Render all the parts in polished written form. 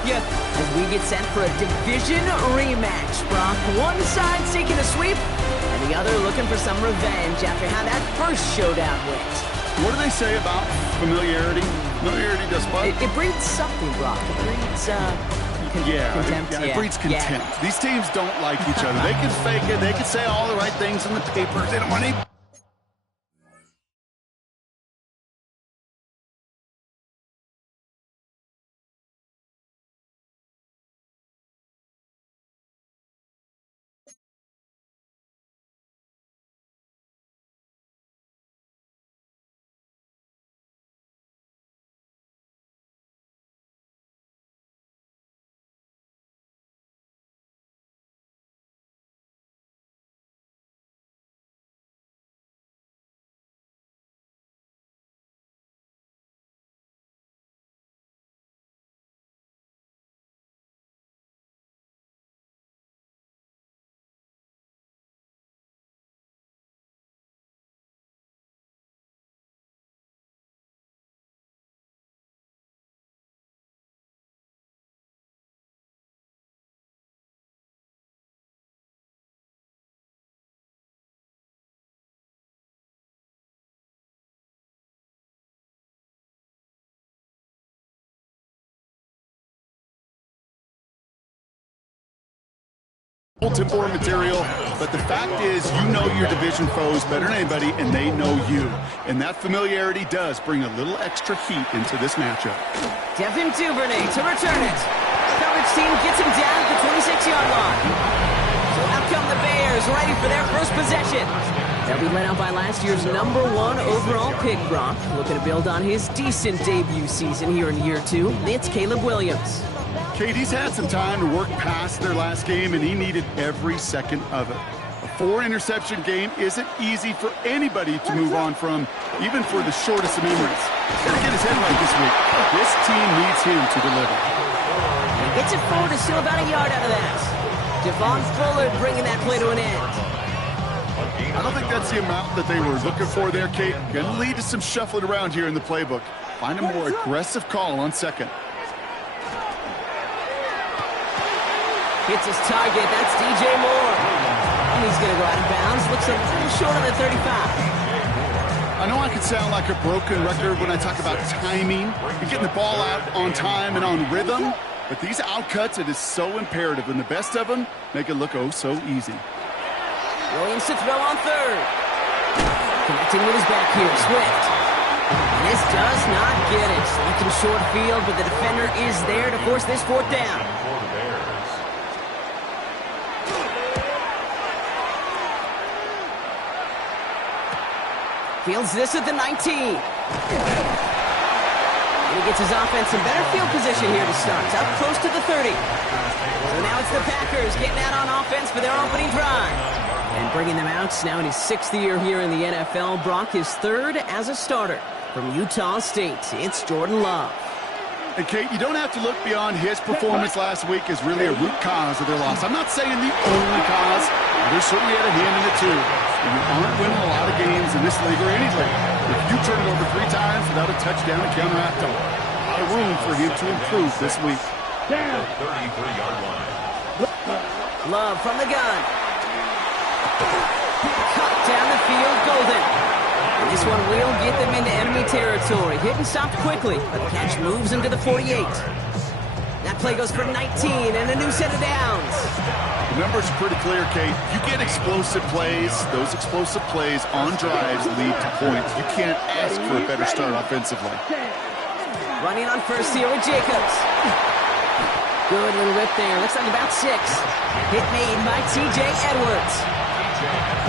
with you as we get set for a division rematch. Brock, one side seeking a sweep, and the other looking for some revenge after how that first showdown went. What do they say about familiarity? Familiarity does what? It breeds something, Brock. It breeds, contempt. It breeds contempt. Yeah. These teams don't like each other. They can fake it. They can say all the right things in the papers. They don't want any... Timber material, but the fact is you know your division foes better than anybody, and they know you. And that familiarity does bring a little extra heat into this matchup. Devin Duvernay to return it. Coverage team gets him down at the 26-yard line. So out come the Bears, ready for their first possession. They'll be led out by last year's #1 overall pick, Brock. Looking to build on his decent debut season here in year 2. It's Caleb Williams. Kate, he's had some time to work past their last game, and he needed every second of it. A 4-interception game isn't easy for anybody to move on from, even for the shortest of memories. He's got to get his head right this week. This team needs him to deliver. He gets it forward, is still about a yard out of that. Devon Fuller bringing that play to an end. I don't think that's the amount that they were looking for there, Kate. Going to lead to some shuffling around here in the playbook. Find a more aggressive call on second. Hits his target, that's DJ Moore. And he's going to go out of bounds. Looks a little short on the 35. I know I can sound like a broken record when I talk about timing and getting the ball out on time and on rhythm, but these outcuts, it is so imperative, and the best of them make it look oh so easy. Williams to throw on third. Connecting with his back here, Swift. And this does not get it. Looking short field, but the defender is there to force this fourth down. Fields this at the 19. And he gets his offense in better field position here to start. Up close to the 30. So now it's the Packers getting out on offense for their opening drive. And bringing them out now in his 6th year here in the NFL. Brock is 3rd as a starter. From Utah State, it's Jordan Love. And Kate, you don't have to look beyond his performance last week as really a root cause of their loss. I'm not saying the only cause. There's certainly had a hand in it too. And you aren't winning a lot of games in this league or any league if you turn it over 3 times without a touchdown to counteract them. A lot of room for him to improve this week. 33-yard line. Love from the gun. Cut down the field, Golden. And this one will get them into enemy territory. Hit and stopped quickly, but the catch moves him to the 48. That play goes for 19 and a new set of downs. The numbers are pretty clear, Kate. You get explosive plays. Those explosive plays on drives lead to points. You can't ask for a better start offensively. Running on first here with Jacobs. Good little rip there. Looks like about 6. Hit made by T.J. Edwards.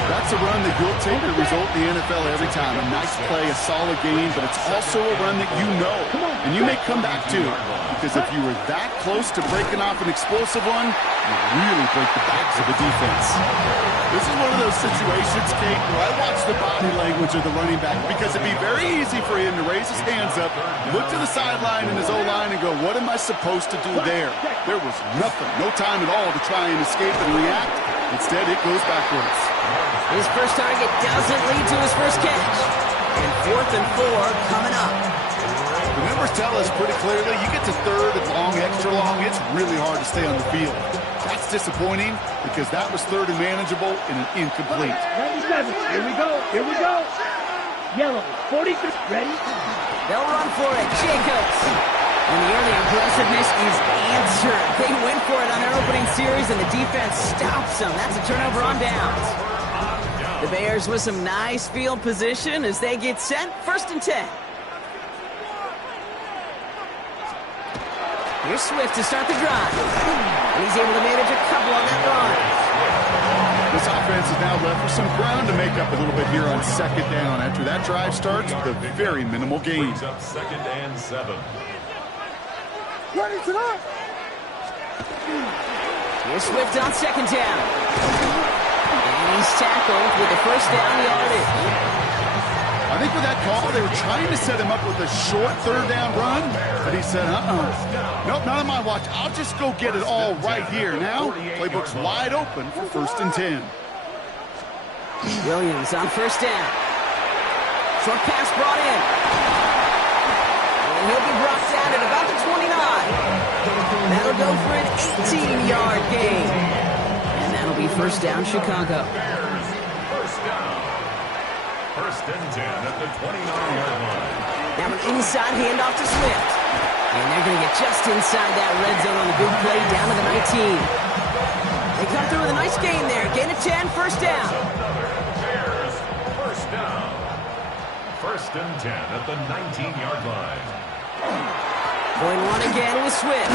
That's a run that you'll take the result in the NFL every time. A nice play, a solid game, but it's also a run that you know, and you may come back to. Because if you were that close to breaking off an explosive one, you really break the backs of the defense. This is one of those situations, Kate, where I watch the body language of the running back, because it'd be very easy for him to raise his hands up, look to the sideline in his O-line and go, what am I supposed to do there? There was nothing, no time at all to try and escape and react. Instead, it goes backwards. His first target doesn't lead to his first catch. And 4th and 4 coming up. The numbers tell us pretty clearly, you get to 3rd and long extra long, it's really hard to stay on the field. That's disappointing because that was third and manageable and an incomplete. 97. Here we go. Here we go. Yellow. 43. Ready? They'll run for it. Jacobs. And the early aggressiveness is answered. They went for it on their opening series, and the defense stops them. That's a turnover on downs. The Bears with some nice field position as they get set. 1st and 10. Here's Swift to start the drive. And he's able to manage a couple on that run. This offense is now left with some ground to make up a little bit here on 2nd down after that drive starts with a very minimal gain. Brings up 2nd and 7. Running to that. Here's Swift on 2nd down. And he's tackled with the 1st down yardage. I think with that call, they were trying to set him up with a short 3rd down run, but he said, nope, not on my watch. I'll just go get it all right here. Now, playbook's wide open for 1st and 10. Williams on 1st down. Short pass brought in. And he'll be brought down at about the 29. That'll go for an 18-yard gain. And that'll be 1st down, Chicago. 1st and 10 at the 29-yard line. Now an inside handoff to Swift. And they're going to get just inside that red zone on the big play down to the 19. They come through with a nice gain there. Gain of 10, 1st down. Bears, 1st down. 1st and 10 at the 19-yard line. Going one again with Swift.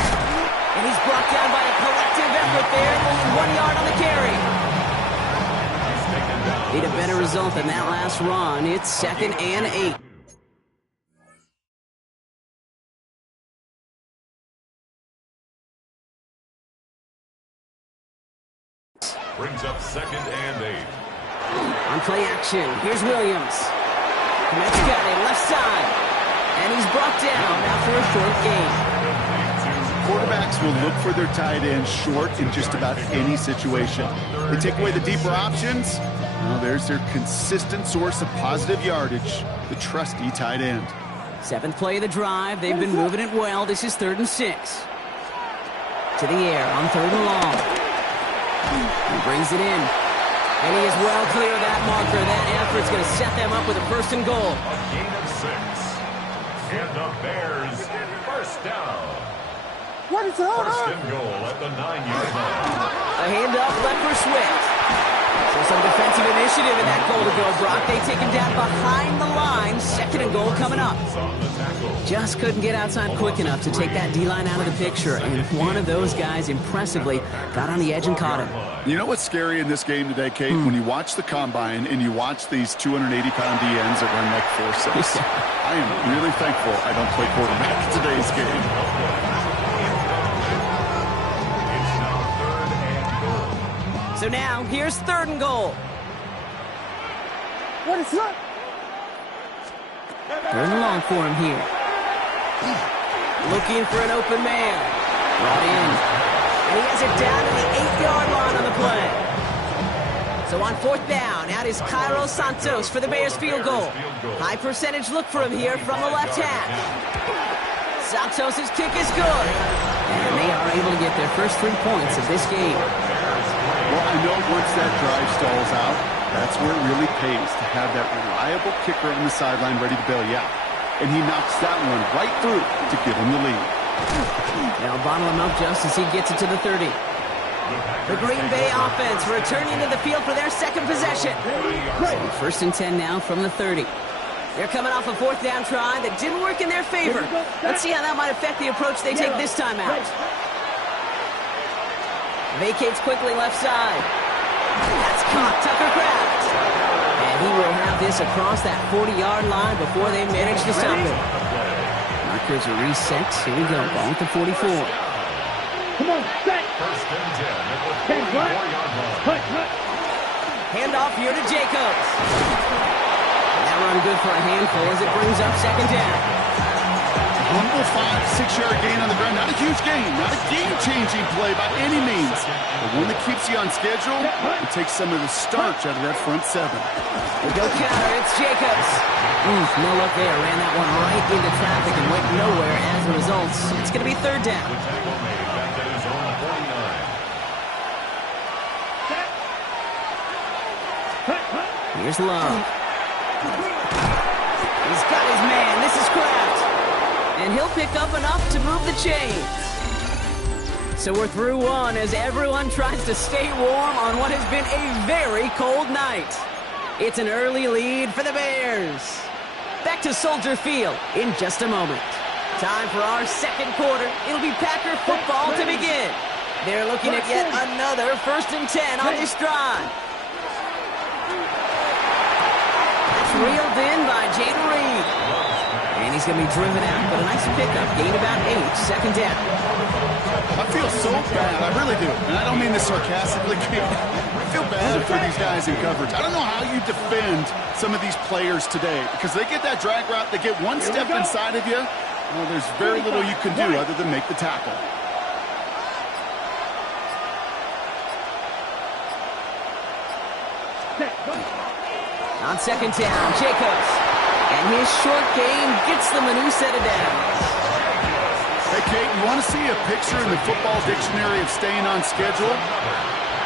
And he's brought down by a collective effort there. Only 1 yard on the carry. Need a better result than that last run. It's 2nd and 8. Brings up 2nd and 8. On play action, here's Williams. Komet's got it, left side. And he's brought down after a short gain. Quarterbacks will look for their tight end short in just about any situation. They take away the deeper options. Well, there's their consistent source of positive yardage, the trusty tight end. 7th play of the drive. They've been moving it well. This is 3rd and 6. To the air on 3rd and long. He brings it in. And he is well clear of that marker. That effort's going to set them up with a 1st and goal. A gain of 6. And the Bears, 1st down. What is that? 1st and goal at the 9-yard line. A handoff left for Swift. So some defensive initiative in that goal to go, Brock. They take him down behind the line. 2nd and goal coming up. On the tackle. Just couldn't get outside quick enough to take that D-line out of the picture. And one of those guys impressively got on the edge and caught him. You know what's scary in this game today, Kate? When you watch the combine and you watch these 280-pound DNs that run like 4.6. I am really thankful I don't play quarterback in today's game. So now, here's 3rd and goal. What is that? 3rd and long for him here. Looking for an open man. Brought in. And he has it down to the 8-yard line on the play. So on 4th down, out is Cairo Santos for the Bears field goal. High percentage look for him here from the left hash. Santos' kick is good. And they are able to get their first 3 points of this game. Well, I know once that drive stalls out, that's where it really pays to have that reliable kicker on the sideline ready to bail you out. And he knocks that one right through to give him the lead. Now bottle him up just as he gets it to the 30. The Green Bay offense returning to the field for their 2nd possession. So 1st and 10 now from the 30. They're coming off a 4th down try that didn't work in their favor. Let's see how that might affect the approach they take this time out. Vacates quickly left side. That's caught, Tucker Kraft. And he will have this across that 40-yard line before they manage to stop it. Markers are reset. Here we go, ball at the 44. Come on, set. 1st and 10 at the 44-yard line. Cut. Handoff here to Jacobs. And that run good for a handful as it brings up 2nd down. humble 5-6-yard gain on the ground. Not a huge gain, not a game-changing play by any means, but one that keeps you on schedule and takes some of the starch out of that front seven. We go counter, it's Jacobs. No look there, ran that one right into traffic and went nowhere as a result. It's going to be third down. Here's Love. He's got his man. This is Kraft. And he'll pick up enough to move the chains. So we're through one as everyone tries to stay warm on what has been a very cold night. It's an early lead for the Bears. Back to Soldier Field in just a moment. Time for our second quarter. It'll be Packer football to begin. They're looking at yet another 1st and 10 on this drive. That's reeled in by Jayden Reed. And he's going to be driven out, but a nice pickup. Gain about 8, second down. I feel so bad, I really do. And I don't mean this sarcastically. I feel bad for these guys in coverage. I don't know how you defend some of these players today because they get that drag route, they get one step inside of you. Well, there's very little you can do other than make the tackle. On second down, Jacobs. And his short game gets them a new set of downs. Hey, Kate, you want to see a picture in the football dictionary of staying on schedule?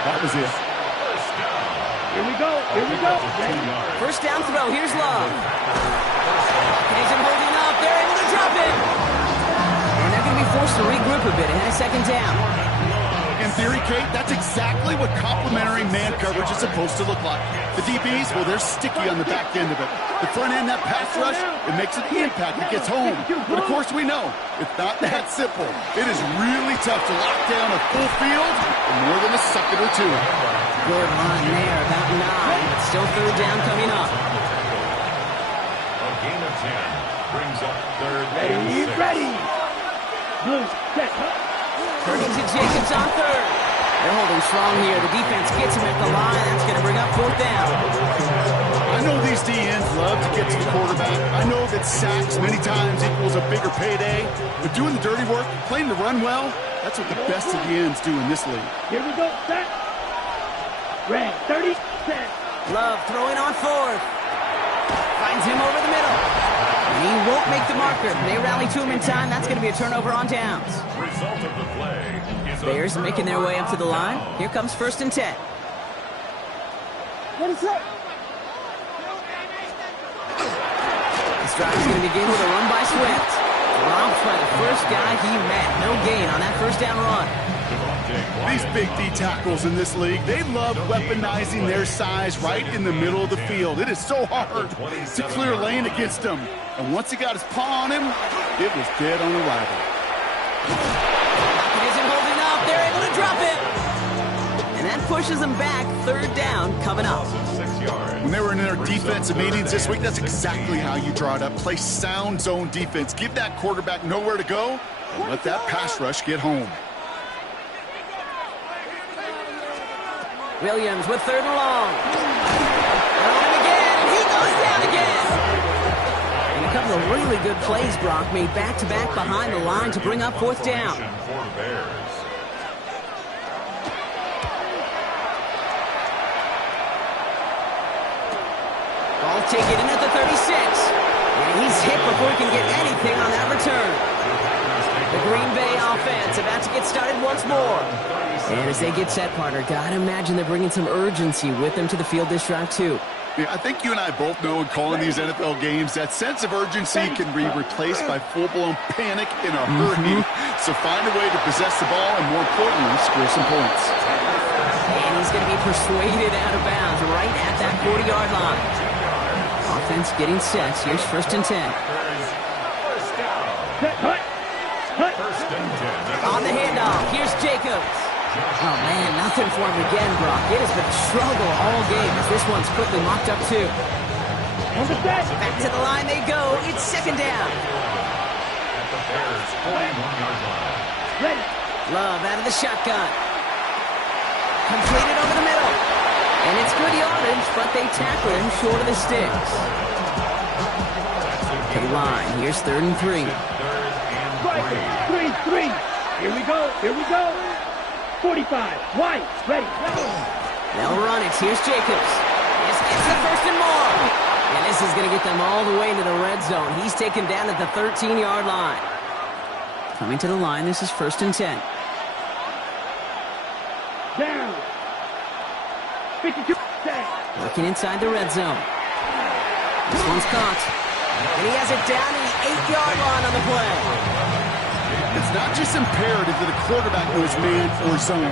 That was it. Here we go. Here we go. First down throw. Here's Love. He's holding up. They're able to drop it. And they're going to be forced to regroup a bit ahead of second down. In theory, Kate, that's exactly what complementary man coverage is supposed to look like. The DBs, well, they're sticky on the back end of it. The front end, that pass rush, it makes an impact. It gets home. But, of course, we know it's not that simple. It is really tough to lock down a full field in more than a second or two. Good line there, about 9, but still third down coming up. A gain of 10 brings up third and 6. Ready. Blue, set. Turning to Jacobs on third. They're holding strong here. The defense gets him at the line. That's going to bring up fourth down. I know these DNs love to get to the quarterback. I know that sacks many times equals a bigger payday. But doing the dirty work, playing the run well, that's what the best of the ends do in this league. Here we go. Set. Red, 30, set. Love throwing on fourth. Finds him over the middle. And he won't make the marker. They rally to him in time. That's going to be a turnover on downs. Result of the play is Bears making their way up to the line. Here comes 1st and 10. What is that? This drive is going to begin with a run by Swift. Dropped by the first guy he met. No gain on that first down run. These big D tackles in this league, they love weaponizing their size right in the middle of the field. It is so hard to clear lane against him. And once he got his paw on him, it was dead on arrival. It isn't holding up. They're able to drop it. And that pushes them back. Third down coming up. 6 yards. When they were in their defensive meetings this week, that's exactly how you draw it up. Play sound zone defense. Give that quarterback nowhere to go and let that pass rush get home. Williams with third and long. And on him again, and he goes down again. And a couple of really good plays, Brock, made back-to-back behind the line to bring up fourth down. For the Bears. Ball taken in at the 36. And he's hit before he can get anything on that return. The Green Bay offense about to get started once more. And as they get set, partner, gotta imagine they're bringing some urgency with them to the field this drive, too. Yeah, I think you and I both know in calling these NFL games that sense of urgency can be replaced by full-blown panic in a hurry. So find a way to possess the ball and, more importantly, score some points. And he's going to be persuaded out of bounds right at that 40-yard line. Offense getting set. Here's 1st and 10. First down. First and 10. On the handoff, here's Jacobs. Oh, man, nothing for him again, Brock. It has been a struggle all game as this one's quickly mocked up, too. Back to the line they go. It's second down. At the Bears' 41-yard line. Ready. Love out of the shotgun. Completed over the middle. And it's good yardage, but they tackle him short of the sticks. To the line. Here's 3rd and 3. striker. 3-3. Here we go. Here we go. 45. White. Ready. They'll run it. Here's Jacobs. This gets the first and more. And this is going to get them all the way into the red zone. He's taken down at the 13-yard line. Coming to the line, this is 1st and 10. Down. 52. Working inside the red zone. This one's caught. And he has it down to the 8-yard line on the play. It's not just imperative that a quarterback knows man or zone.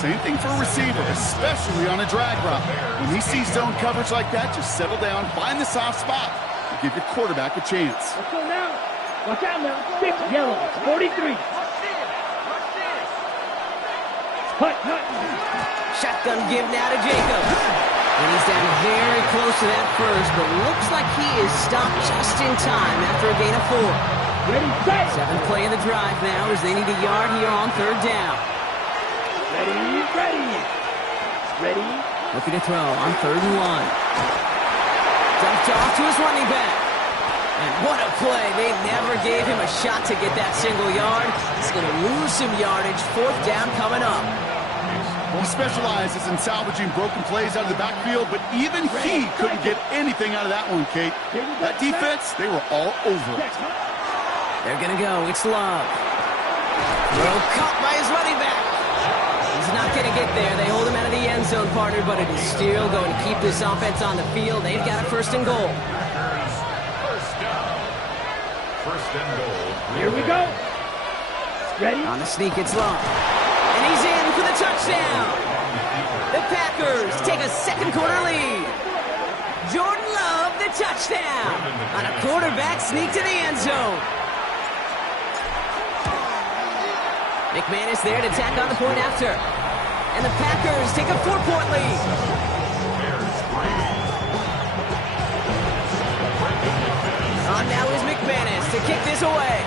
Same thing for a receiver, especially on a drag route. When he sees zone coverage like that, just settle down, find the soft spot, and give your quarterback a chance. Let's go now. Watch out now. 6 yellow. 43. Hut. Shotgun give now to Jacobs. And he's down very close to that first, but looks like he is stopped just in time after a gain of 4. Ready, set. 7th play of the drive now as they need a yard here on 3rd down. Ready. Looking to throw on 3rd and 1. Dumped off to his running back. And what a play. They never gave him a shot to get that single yard. He's going to lose some yardage. 4th down coming up. He specializes in salvaging broken plays out of the backfield, but even he couldn't get anything out of that one, Kate. That defense, they were all over it. They're going to go. It's Love. Throw caught by his running back. He's not going to get there. They hold him out of the end zone, partner, but it is still going to keep this offense on the field. They've got a 1st and goal. First down. 1st and goal. Here we go. Ready. On the sneak, it's Love. And he's in for the touchdown. The Packers take a 2nd quarter lead. Jordan Love, the touchdown. On a quarterback sneak to the end zone. McManus there to tack on the point after. And the Packers take a 4-point lead. On now is McManus to kick this away.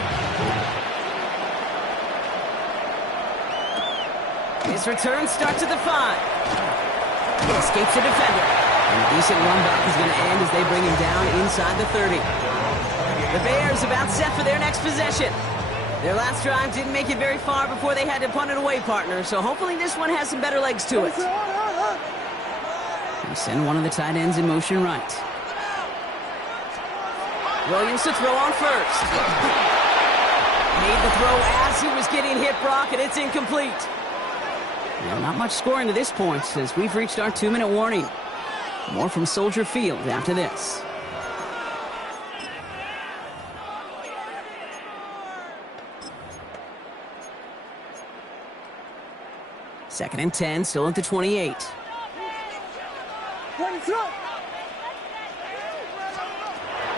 His return starts at the 5. He escapes the defender. And a decent run back is going to end as they bring him down inside the 30. The Bears about set for their next possession. Their last drive didn't make it very far before they had to punt it away, partner, so hopefully this one has some better legs to it. They send one of the tight ends in motion right. Williams to throw on 1st. Made the throw as he was getting hit, Brock, and it's incomplete. Well, not much scoring to this point as we've reached our 2-minute warning. More from Soldier Field after this. Second and 10, still at the 28.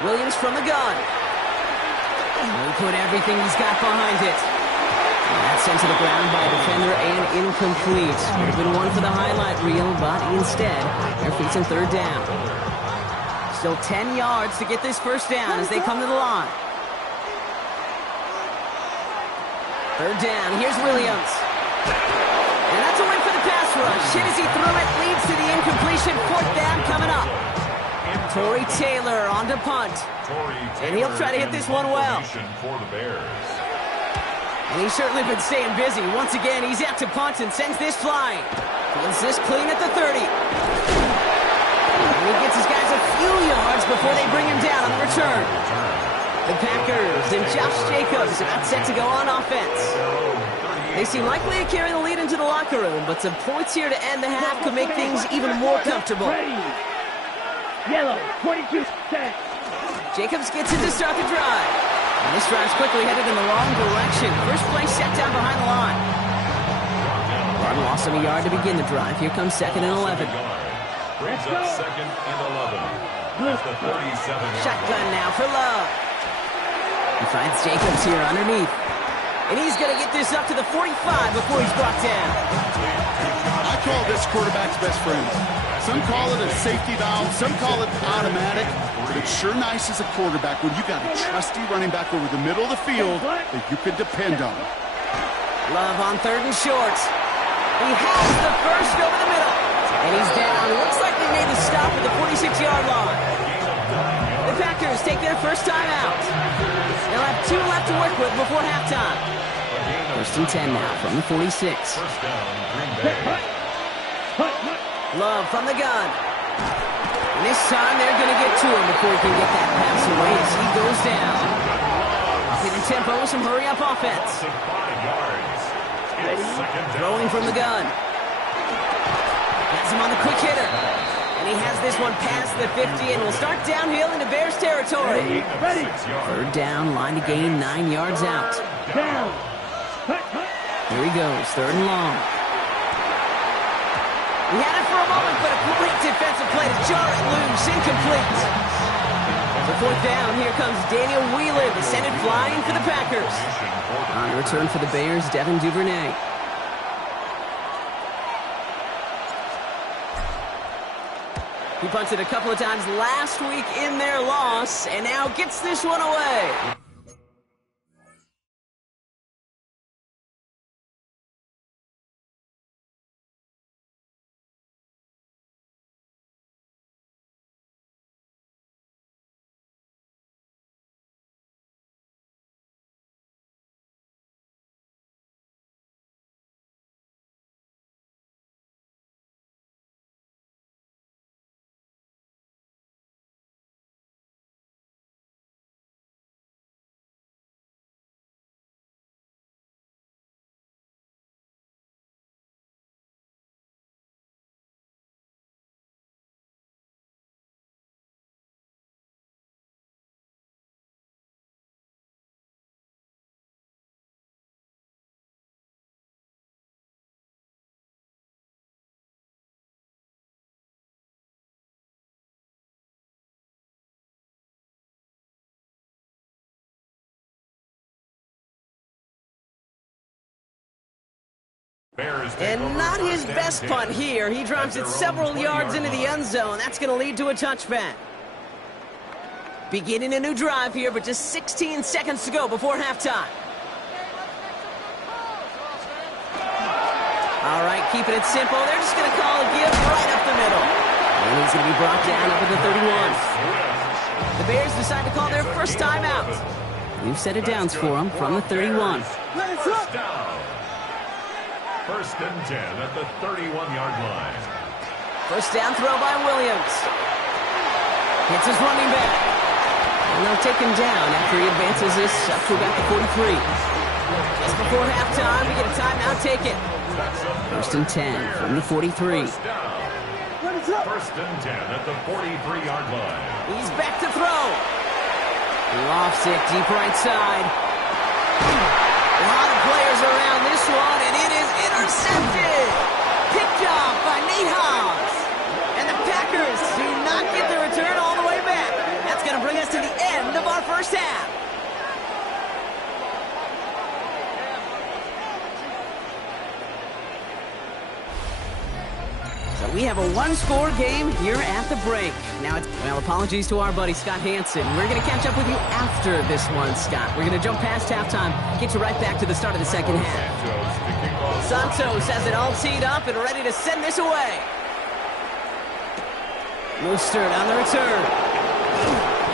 Williams from the gun. He'll put everything he's got behind it. And that's sent to the ground by a defender and incomplete. Would have been one for the highlight reel, but instead, they're facing 3rd down. Still 10 yards to get this 1st down as they come to the line. 3rd down, here's Williams. And that's a win for the pass rush. Hit as he threw it, leads to the incompletion. 4th down coming up. Tory Taylor on to punt. And he'll try to hit this one well. For the Bears. And he's certainly been staying busy. Once again, he's out to punt and sends this flying. Fields this clean at the 30. And he gets his guys a few yards before they bring him down on the return. The Packers and Josh Jacobs about set to go on offense. They seem likely to carry the lead into the locker room, but some points here to end the half could make things even more comfortable. Yellow, 22, set. Jacobs gets it to start the drive. And this drive's quickly headed in the wrong direction. First play set down behind the line. Run lost him a yard to begin the drive. Here comes 2nd and 11. Brings up 2nd and 11. That's the 37. Shotgun now for Love. He finds Jacobs here underneath. And he's going to get this up to the 45 before he's brought down. I call this quarterback's best friend. Some call it a safety valve, some call it automatic, but it's sure nice as a quarterback when you got a trusty running back over the middle of the field that you can depend on. Love on 3rd and short. He has the first over the middle. And he's down. Looks like they made the stop at the 46-yard line. The Packers take their first time out. They'll have 2 left to work with before halftime. First and 10 now from the 46. First down, Green Bay. Love from the gun. And this time they're going to get to him before he can get that pass away as he goes down. Upping the tempo with some hurry-up offense. 5 yards. It's second down. Throwing from the gun. Has him on the quick hitter. And he has this one past the 50 and will start downhill into Bears territory. Ready. 3rd down, line to gain 9 yards out. Down. Here he goes, 3rd and long. He had it for a moment, but a great defensive play to jar it loose, incomplete. So 4th down, here comes Daniel Whelan to send it flying for the Packers. On return for the Bears, Devin Duvernay. He punted a couple of times last week in their loss, and now gets this one away. And not his best punt here. He drops it several yards into the end zone. That's going to lead to a touchback. Beginning a new drive here, but just 16 seconds to go before halftime. All right, keeping it simple. They're just going to call a give right up the middle. And he's going to be brought down up at the 31. The Bears decide to call their first time out. We've set it downs for them from the 31. First down. First and 10 at the 31-yard line. First down throw by Williams. Hits his running back. And they'll take him down after he advances this up to about the 43. Just before halftime, we get a timeout taken. First and 10 from the 43. First down. First and 10 at the 43-yard line. He's back to throw. Lofts it deep right side. A lot of players around this one, and it is intercepted. Picked off by Nate Hobbs. And the Packers do not get the return all the way back. That's going to bring us to the end of our first half. So we have a one-score game here at the break. Now, apologies to our buddy Scott Hansen. We're going to catch up with you after this one, Scott. We're going to jump past halftime, get you right back to the start of the second half. Santos has it all teed up and ready to send this away. Mostert on the return.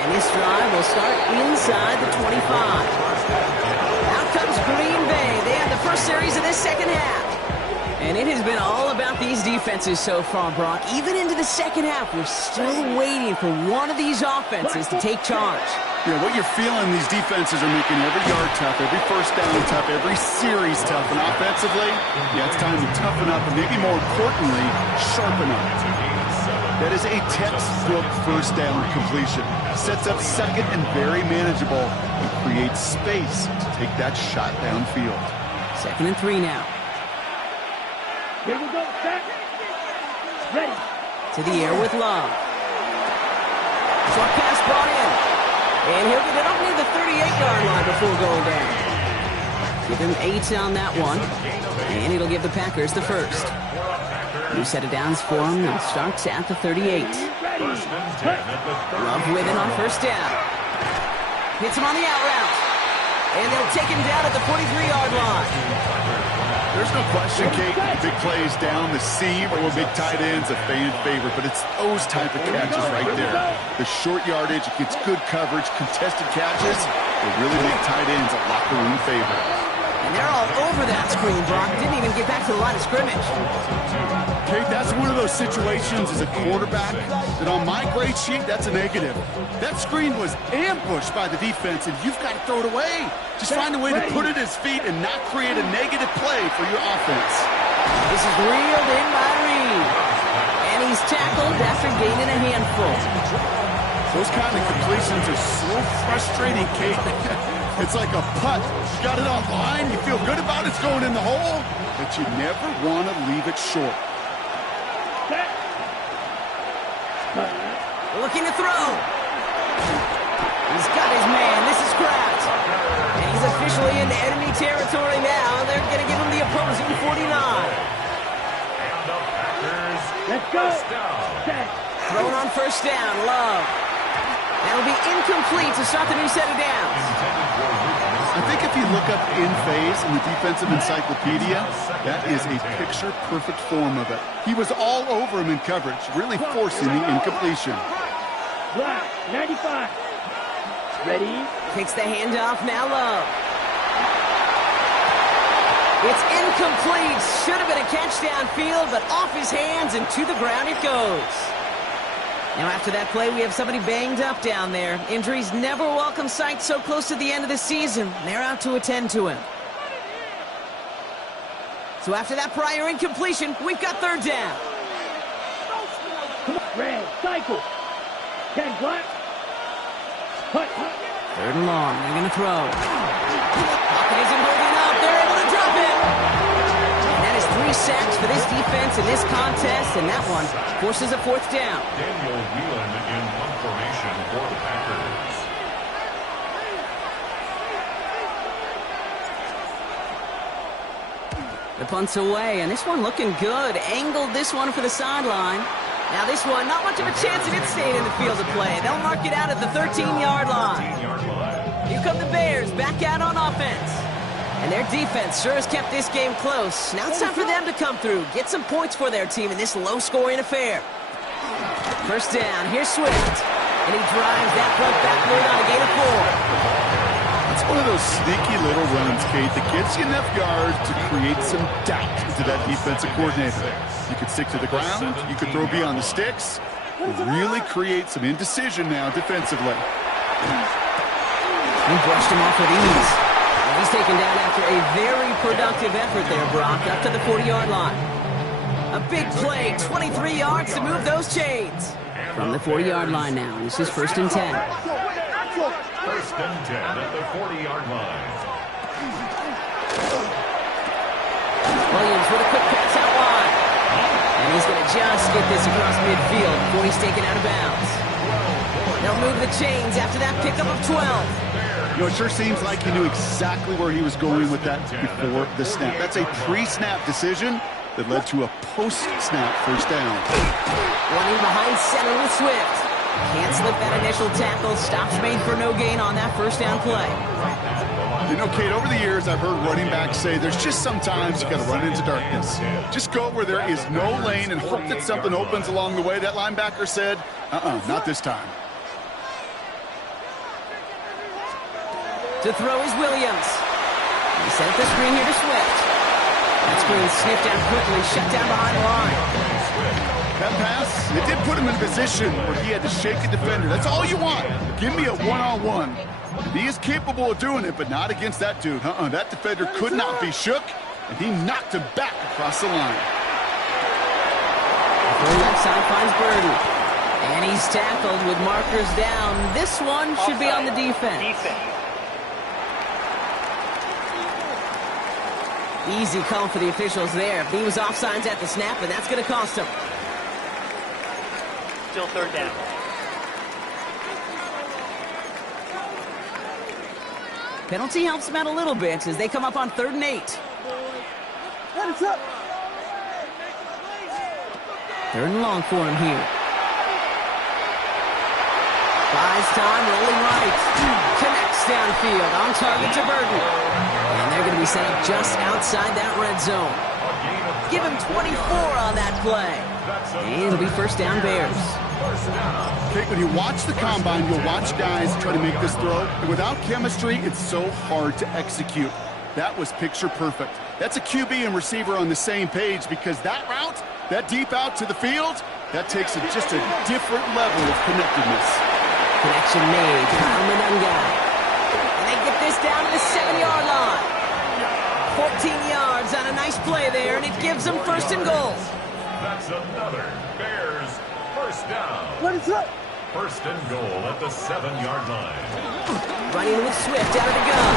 And this drive will start inside the 25. Out comes Green Bay. They have the first series of this second half. And it has been all about these defenses so far, Brock. Even into the second half, we're still waiting for one of these offenses to take charge. Yeah, what you're feeling, these defenses are making every yard tough, every first down tough, every series tough. And offensively, yeah, it's time to toughen up, and maybe more importantly, sharpen up. That is a textbook first down completion. Sets up second and very manageable, and creates space to take that shot downfield. 2nd and 3 now. Here we go, set. Ready. To the air with Love. Short pass brought in. And he'll get it up near the 38-yard line before going down. Give him 8 on that one. And it'll give the Packers the first. New set of downs for him and starts at the 38. Love with it on first down. Hits him on the out route. And they'll take him down at the 43-yard line. First no question, Kate, big plays down the seam or big tight ends a fan favorite, but it's those type of catches right there. The short yardage, it gets good coverage, contested catches, they really make tight ends a locker room favorite. And they're all over that screen, Brock. Didn't even get back to the line of scrimmage. Kate, that's one of those situations as a quarterback that on my grade sheet, that's a negative. That screen was ambushed by the defense, and you've got to throw it away. Just find a way to put it at his feet and not create a negative play for your offense. This is reeled in by Reed. And he's tackled after gaining a handful. Those kind of completions are so frustrating, Kate. It's like a putt. You got it on line, you feel good about it's going in the hole, but you never want to leave it short. Looking to throw. He's got his man. This is Kraft. And he's officially into enemy territory now. They're going to give him the opposing 49. And the Packers. Let's go. Thrown on first down. Love. That'll be incomplete to start the new set of downs. I think if you look up in phase in the defensive encyclopedia, that is a picture-perfect form of it. He was all over him in coverage, really forcing the incompletion. Black, 95. Ready? Takes the handoff, now Love. It's incomplete. Should have been a catch downfield, but off his hands and to the ground it goes. Now after that play, we have somebody banged up down there. Injuries never a welcome sight so close to the end of the season. They're out to attend to him. So after that prior incompletion, we've got third down. Come on, red, cycle. 10 black. Hut. Third and long, they're going to throw. Pocket isn't holding up. They're able to drop it. And that is 3 sacks for this defense in this contest, and that one forces a fourth down. Daniel Whelan in punt formation for the Packers. The punt's away, and this one looking good. Angled this one for the sideline. Now this one, not much of a chance of it staying in the field of play. They'll mark it out at the 13-yard line. Here come the Bears, back out on offense. And their defense sure has kept this game close. Now it's time for them to come through, get some points for their team in this low-scoring affair. First down, here's Swift. And he drives that front backward on a gain of 4. It's one of those sneaky little runs, Kate, that gets you enough yards to create some doubt to that defensive coordinator. You could stick to the ground, you could throw beyond the sticks, really create some indecision now defensively. He brushed him off with ease. And he's taken down after a very productive effort there, Brock, up to the 40-yard line. A big play, 23 yards to move those chains. From the 40-yard line now, this is first and 10. First and 10 at the 40-yard line. Williams with a quick pass out wide. And he's going to just get this across midfield before he's taken out of bounds. They'll move the chains after that pickup of 12. You know, it sure seems like he knew exactly where he was going with that before the snap. That's a pre-snap decision that led to a post-snap first down. Running behind center with Swift. Can't slip that initial tackle. Stops made for no gain on that first down play. You know, Kate, over the years, I've heard running backs say there's just sometimes you got to run into darkness. Just go where there is no lane and hope that something opens along the way. That linebacker said, not this time. To throw is Williams. He sent the screen here to Swift. That screen sniffed out quickly, shut down behind the line. That pass, it did put him in a position where he had to shake a defender. That's all you want. Give me a one-on-one. He is capable of doing it, but not against that dude. That defender could not be shook, and he knocked him back across the line. The left side finds Burden. And he's tackled with markers down. This one should be on the defense. Easy call for the officials there. He was offsides at the snap, and that's going to cost him. Still third down. Penalty helps them out a little bit as they come up on 3rd and 8. 3rd and long for him here. Buys time, rolling right. Connects downfield, on target to Burden. And they're going to be set up just outside that red zone. Give him 24 on that play. And it'll be first down Bears. Okay, when you watch the combine, you'll watch guys try to make this throw. And without chemistry, it's so hard to execute. That was picture perfect. That's a QB and receiver on the same page because that route, that deep out to the field, that takes just a different level of connectedness. Connection made to Kyle Monangai. And they get this down to the 7-yard line. 14 yards on a nice play there, and it gives them first and goal. That's another Bears first down. What is up? First and goal at the 7-yard line. Running with Swift out of the gun.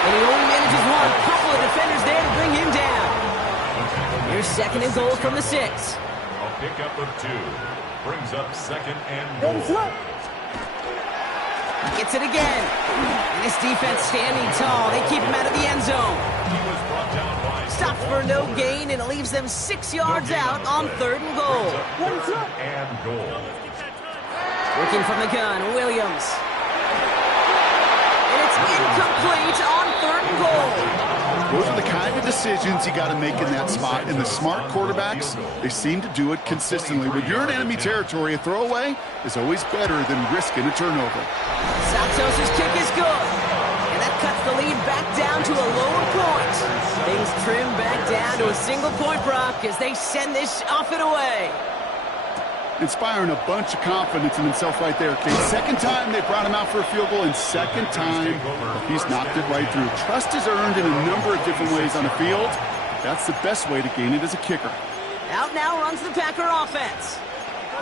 And he only manages one. Couple of defenders there to bring him down. Here's second and goal from the 6. A pickup of 2. Brings up second and goal. Gets it again. And this defense standing tall. They keep him out of the end zone. He was brought down by Stops for no gain, and it leaves them 6 yards out on third and goal. Third and goal. Working from the gun, Williams. And it's incomplete on third and goal. Those are the kind of decisions you got to make in that spot. And the smart quarterbacks, they seem to do it consistently. When you're in enemy territory, a throwaway is always better than risking a turnover. Santos' kick is good. And that cuts the lead back down to a lower point. Things trim back down to a single-point Brock as they send this off and away. Inspiring a bunch of confidence in himself right there. Okay, second time they brought him out for a field goal, and second time he's knocked it right through. Trust is earned in a number of different ways on the field. That's the best way to gain it as a kicker. Out now runs the Packer offense.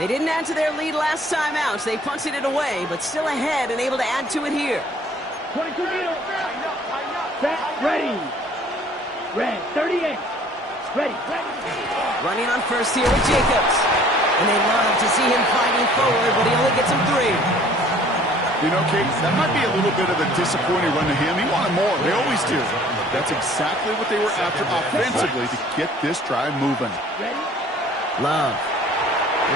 They didn't add to their lead last time out, so they punted it away, but still ahead and able to add to it here. 22 meters. Set, ready. Red, 38. Ready. Running on first here with Jacobs. And they love to see him fighting forward, but he only gets him 3. You know, Kate, that might be a little bit of a disappointing run to him. He wanted more. They always do. That's exactly what they were after offensively to get this drive moving. Love.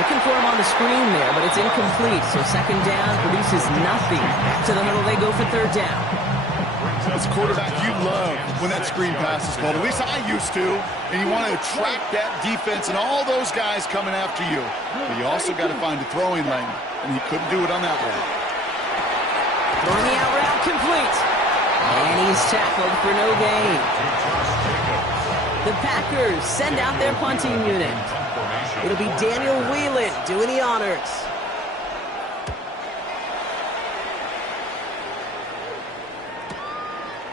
Looking for him on the screen there, but it's incomplete. So second down produces nothing. Back to the huddle they go for third down. As a quarterback, you love when that screen pass is called. At least I used to. And you want to attract that defense and all those guys coming after you. But you also got to find a throwing lane. And he couldn't do it on that one. Throwing the out route complete. And he's tackled for no gain. The Packers send out their punting unit. It'll be Daniel Whelan doing the honors.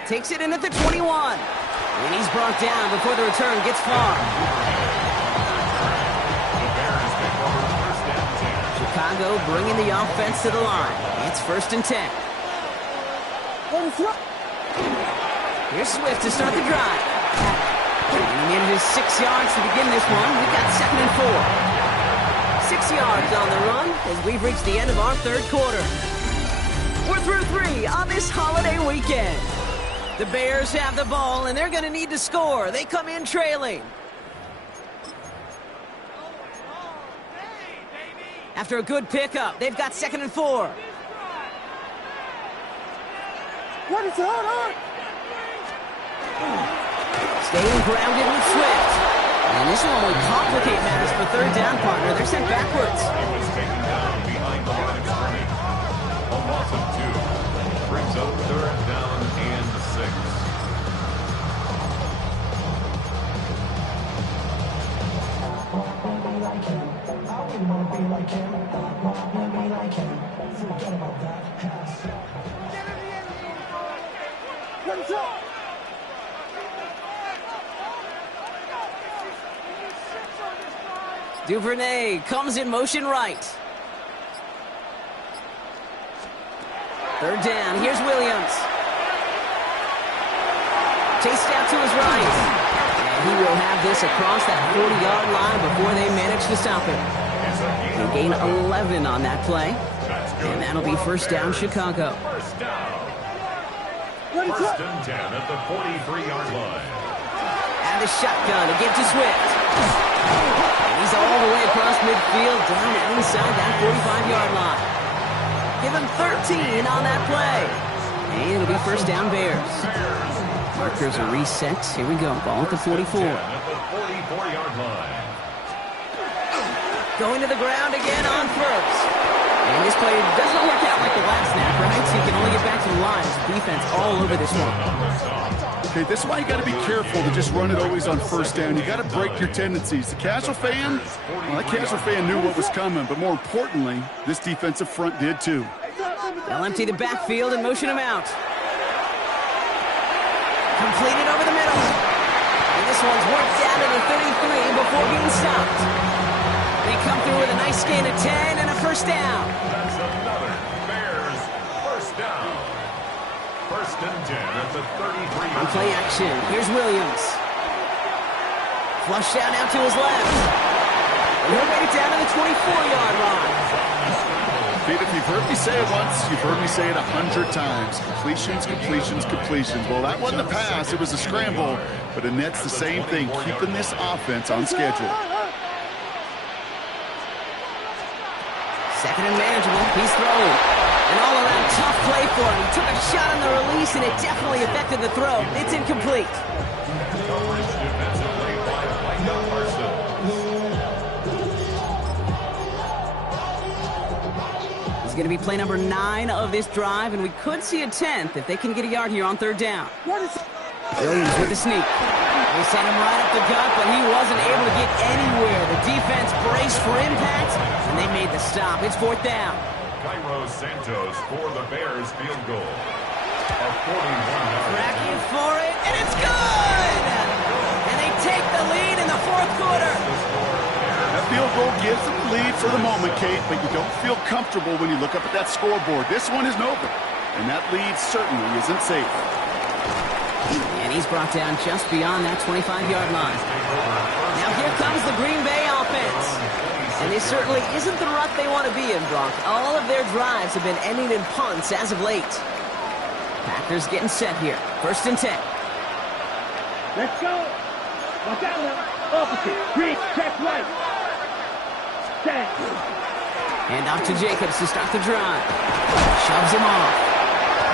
Takes it in at the 21. And he's brought down before the return gets far. Chicago bringing the offense to the line. It's first and 10. Here's Swift to start the drive. And he manages 6 yards to begin this one. We've got second and 4. 6 yards on the run as we've reached the end of our third quarter. We're through 3 on this holiday weekend. The Bears have the ball, and they're going to need to score. They come in trailing. After a good pickup, they've got second and 4. What is going on? Staying grounded with Swift. And this will only complicate matters for third down, partner. They're sent backwards. He was taken down behind the line of scrimmage. A loss of 2. Brings up third down and 6. What's up? Duvernay comes in motion right. Third down. Here's Williams. Chased out to his right. And he will have this across that 40-yard line before they manage to stop him. He'll gain 11 on that play. And that'll be first down, Chicago. First down. First and 10 at the 43-yard line. And the shotgun to give to Swift. And he's all the way across midfield, down inside that 45-yard line. Give him 13 on that play. And it'll be first down, Bears. Markers are reset. Here we go. Ball at the 44. At the 44-yard line. Going to the ground again on first. And this play doesn't work out like the last snap, right? So you can only get back to the line. Defense all over this one. Okay, this is why you got to be careful to just run it always on first down. You got to break your tendencies. The casual fan, well, that casual fan knew what was coming, but more importantly, this defensive front did too. They'll empty the backfield and motion him out. Completed over the middle. And this one's worked down to the 33 before being stopped. They come through with a nice gain of 10 and a first down. That's another Bears first down. First and 10 at the 33. On play action, here's Williams. Flush down out to his left. And he'll make it down to the 24-yard line. Pete, if you've heard me say it once, you've heard me say it 100 times. Completions, completions, completions. Well, that wasn't a pass. It was a scramble. But it nets the same thing, keeping this offense on schedule. Second and manageable. He's throwing. An all-around tough play for him. He took a shot on the release, and it definitely affected the throw. It's incomplete. Coverage defensively by Micah Parsons. It's going to be play number 9 of this drive, and we could see a 10th if they can get a yard here on third down. Williams with the sneak. They sent him right up the gut, but he wasn't able to get anywhere. The defense braced for impact, and they made the stop. It's fourth down. Cairo Santos for the Bears field goal. A 41-yard. Tracking for it, and it's good! And they take the lead in the fourth quarter. That field goal gives them the lead for the moment, Kate, but you don't feel comfortable when you look up at that scoreboard. This one isn't over, and that lead certainly isn't safe. And he's brought down just beyond that 25-yard line. Now here comes the Green Bay offense. And this certainly isn't the rut they want to be in, Brock. All of their drives have been ending in punts as of late. Packers getting set here. First and 10. Let's go. Watch out now. Opposite. Green. Check right. Set. Hand off to Jacobs to start the drive. Shoves him off.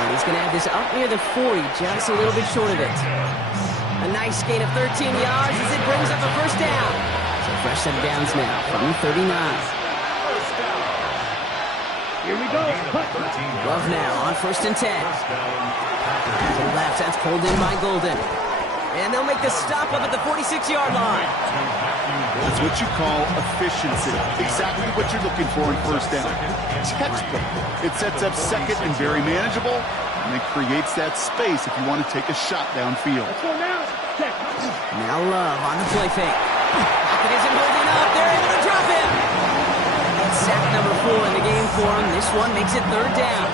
And he's going to have this up near the 40, just a little bit short of it. A nice gain of 13 yards as it brings up a first down. So fresh set of downs now from the 39. Here we go. Love now on first and 10. To the left, that's pulled in by Golden. And they'll make the stop up at the 46-yard line. That's what you call efficiency. Exactly what you're looking for in first down. Textbook. It sets up second and very manageable, and it creates that space if you want to take a shot downfield. Let's go now. Check. Now Love on the play fake. Pocket isn't holding up. They're able to drop him. That's sack number 4 in the game for him. This one makes it third down.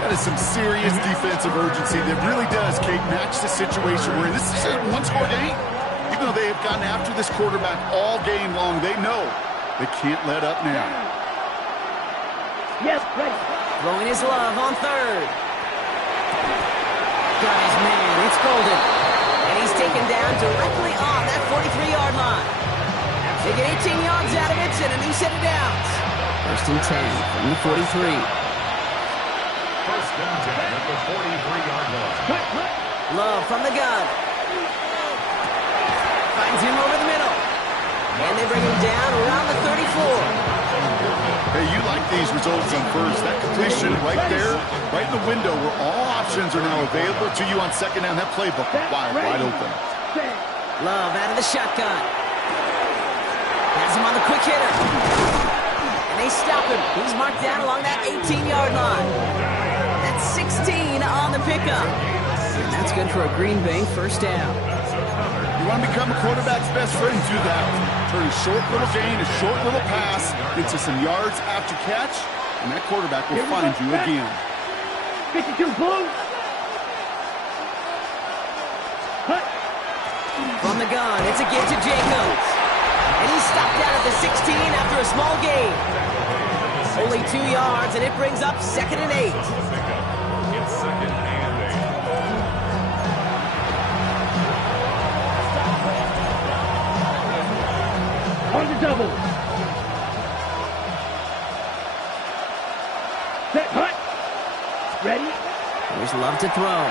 That is some serious defensive urgency that really does, Kate, match the situation we're in. This is a one-score game. Even though they have gotten after this quarterback all game long, they know they can't let up now. Yes, ready. Throwing his Love on third. Got his man. It's Golden. And he's taken down directly on that 43-yard line. They get 18 yards out of it and a new set of downs. First and 10 from the 43. First and 10 at the 43-yard line. Love from the gun. Finds him over the middle. And they bring him down around the 34. Hey, you like these results on first. That completion right there, right in the window where all options are now available to you on second down. That playbook wide open. Love out of the shotgun. Has him on the quick hitter. And they stop him. He's marked down along that 18-yard line. That's 16 on the pickup. And that's good for a Green Bay first down. You want to become a quarterback's best friend? Do that. Turn a short little gain, a short little pass into some yards after catch, and that quarterback will find you again. 52 blue. Cut. From the gun, it's a give to Jacobs. And he's stopped out at the 16 after a small gain. Only 2 yards, and it brings up second and 8. It's second and 8. On the double. Set, hut. Ready? There's Love to throw.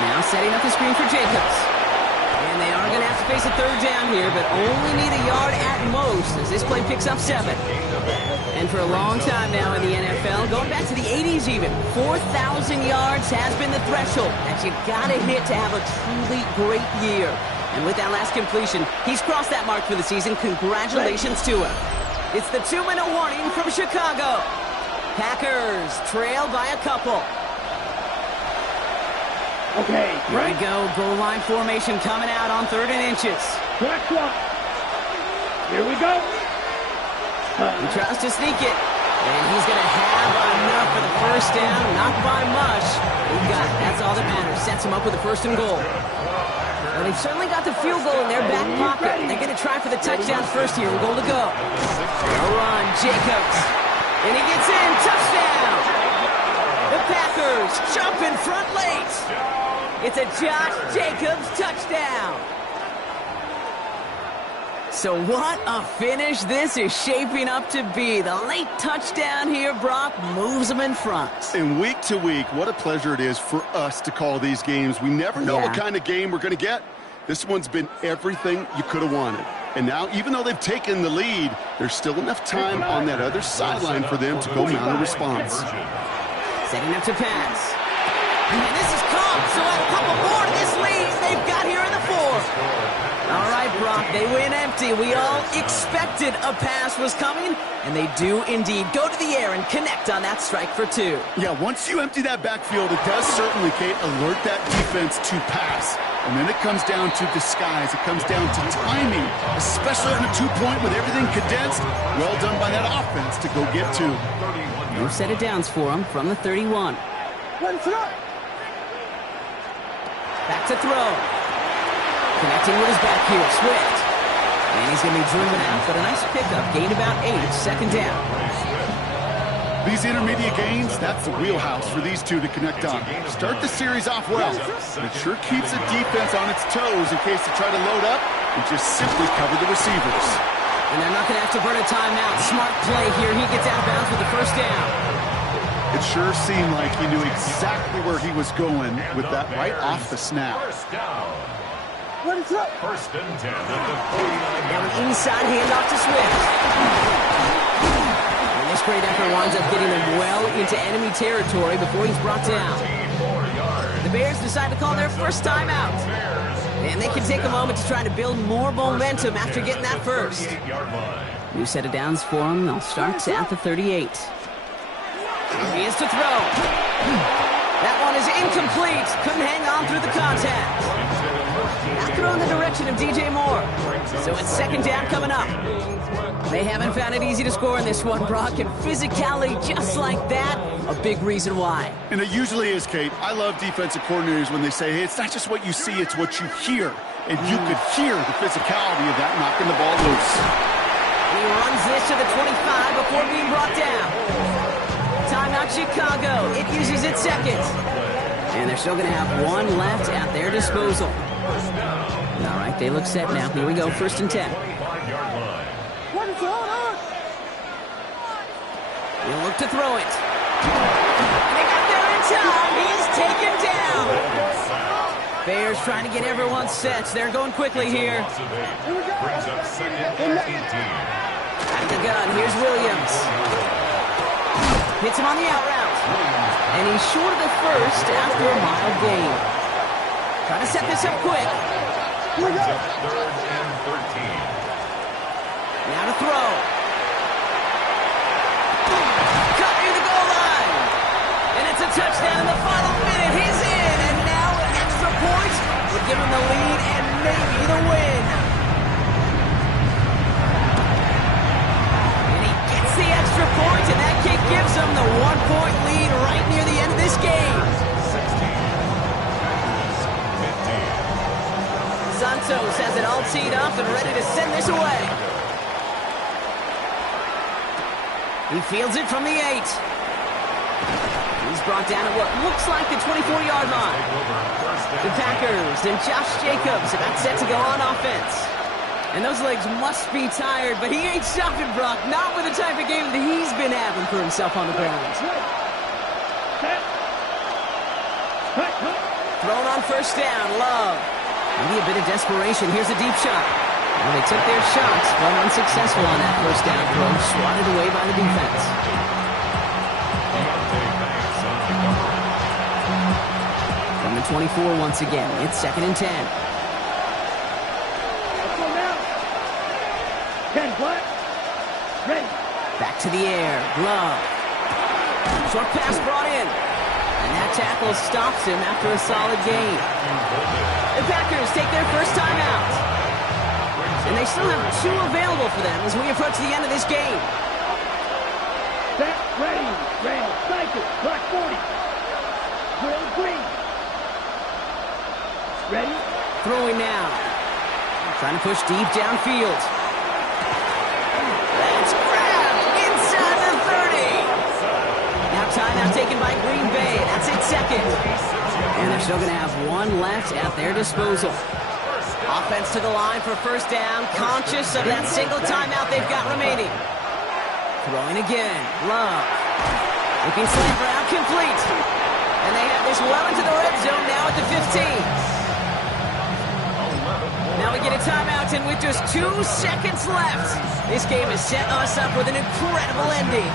Now setting up the screen for Jacobs. And they are going to have to face a third down here, but only need a yard at most as this play picks up 7. And for a long time now in the NFL, going back to the 80s even, 4,000 yards has been the threshold that you got to hit to have a truly great year. And with that last completion, he's crossed that mark for the season. Congratulations to him. It's the 2-minute warning from Chicago. Packers trail by a couple. Okay, Here we go. Goal line formation coming out on 3rd and inches. Correct one. Here we go. He tries to sneak it. And he's going to have enough for the first down. Not by much. He got it. That's all that matters. Sets him up with a 1st and goal. Well, they've certainly got the field goal in their back pocket. They're going to try for the touchdown first here. Goal to go. A run. Jacobs. And he gets in. Touchdown. The Packers jump in front late. It's a Josh Jacobs touchdown. So what a finish this is shaping up to be. The late touchdown here, Brock, moves them in front. And week to week, what a pleasure it is for us to call these games. We never know what kind of game we're going to get. This one's been everything you could have wanted. And now, even though they've taken the lead, there's still enough time on that other sideline for them to go mount a response. Setting up to pass. And this is caught, so a couple more to this lead they've got here in the 4th. All right, Brock, they win empty. We all expected a pass was coming, and they do indeed go to the air and connect on that strike for 2. Yeah, once you empty that backfield, it does certainly, Kate, alert that defense to pass. And then it comes down to disguise. It comes down to timing, especially on a 2-point with everything condensed. Well done by that offense to go get 2. No set of downs for him from the 31. Back to throw. Connecting with his back here, Swift. And he's going to be driven out, but a nice pickup. Gain about 8, 2nd down. These intermediate gains, that's the wheelhouse for these two to connect on. Start the series off well, but it sure keeps the defense on its toes in case they try to load up and just simply cover the receivers. And they're not going to have to burn a timeout. Smart play here. He gets out of bounds with the 1st down. It sure seemed like he knew exactly where he was going with that right off the snap. First down. First and 10 at the 49. Now an inside handoff to Swift. And this great effort winds up getting him well into enemy territory before he's brought down. The Bears decide to call their first timeout. And they can take a moment to try to build more momentum after getting that first. New set of downs for them. They'll start at the 38. He is to throw. That one is incomplete. Couldn't hang on through the contact. Now throw in the direction of DJ Moore. So it's 2nd down coming up. They haven't found it easy to score in this one, Brock, and physicality just like that, a big reason why. And it usually is, Kate. I love defensive coordinators when they say, hey, it's not just what you see, it's what you hear. And you could hear the physicality of that knocking the ball loose. He runs this to the 25 before being brought down. Timeout Chicago. It uses its 2nd. And they're still going to have 1 left at their disposal. All right, they look set now. Here we go, 1st and 10. What is going on? He'll look to throw it. They got there in time. He's taken down. Bears trying to get everyone set. They're going quickly here. Brings up 2nd and 18. At the gun, here's Williams. Hits him on the out route. And he's short of the 1st after a mild gain. Trying to set this up quick. Brings up 3rd and 13. Now to throw. Cut near the goal line. And it's a touchdown in the final minute. He's in. And now an extra point would give him the lead and maybe the win. And he gets the extra point, and that kick gives him the 1-point lead right near the end of this game. 16. 15. Santos has it all teed up and ready to send this away. He fields it from the 8. He's brought down at what looks like the 24-yard line. The Packers and Josh Jacobs about set to go on offense. And those legs must be tired, but he ain't stopping, Brock. Not with the type of game that he's been having for himself on the ground. Thrown on first down. Love. Maybe a bit of desperation. Here's a deep shot. Well, they took their shots, but unsuccessful on that first down throw. Swatted away by the defense. From the 24 once again. It's 2nd and 10. Let's go now. 10 what? Ready. Back to the air. Love. Short pass brought in. And that tackle stops him after a solid gain. The Packers take their first time out. And they still have 2 available for them as we approach the end of this game. Set, ready. Rail, cycle, clock 40. Drill green. Ready. Throwing now. Trying to push deep downfield. That's grabbed inside the 30. Now timeout taken by Green Bay. That's it, 2nd. And they're still going to have 1 left at their disposal. Offense to the line for first down, conscious of that single timeout they've got remaining. Throwing again. Love. Looking slant route complete. And they have this well into the red zone now at the 15. Now we get a timeout, and with just 2 seconds left, this game has set us up with an incredible ending.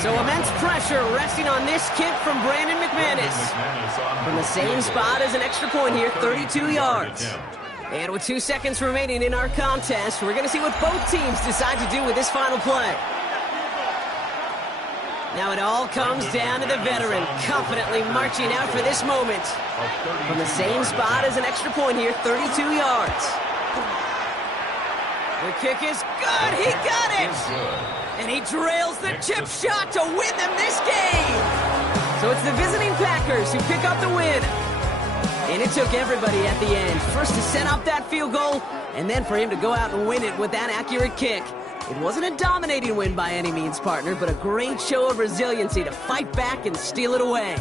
So immense pressure resting on this kick from Brandon McManus. From the same spot as an extra point here, 32 yards. And with 2 seconds remaining in our contest, we're going to see what both teams decide to do with this final play. Now it all comes down to the veteran, confidently marching out for this moment. From the same spot as an extra point here, 32 yards. The kick is good, he got it! And he drills the chip shot to win them this game! So it's the visiting Packers who pick up the win. And it took everybody at the end. First to set up that field goal, and then for him to go out and win it with that accurate kick. It wasn't a dominating win by any means, partner, but a great show of resiliency to fight back and steal it away.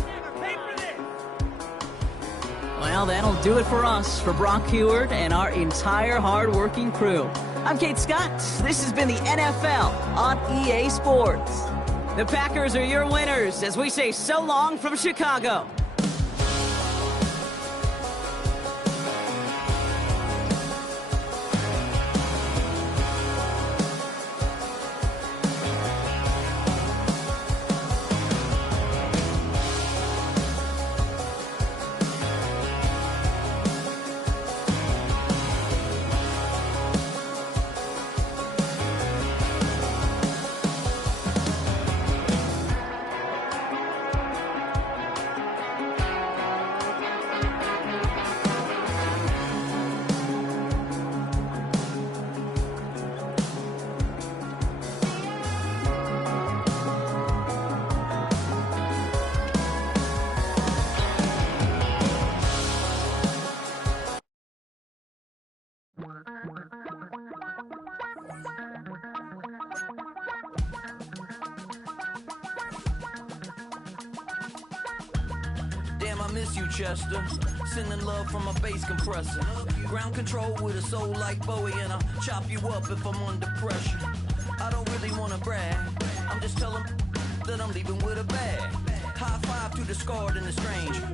Well, that'll do it for us, for Brock Huard and our entire hard-working crew. I'm Kate Scott. This has been the NFL on EA Sports. The Packers are your winners as we say so long from Chicago. Damn, I miss you, Chester. Sending love from a bass compressor. Ground control with a soul like Bowie, and I'll chop you up if I'm under pressure. I don't really want to brag. I'm just telling that I'm leaving with a bag. High five to the scarred and the strange.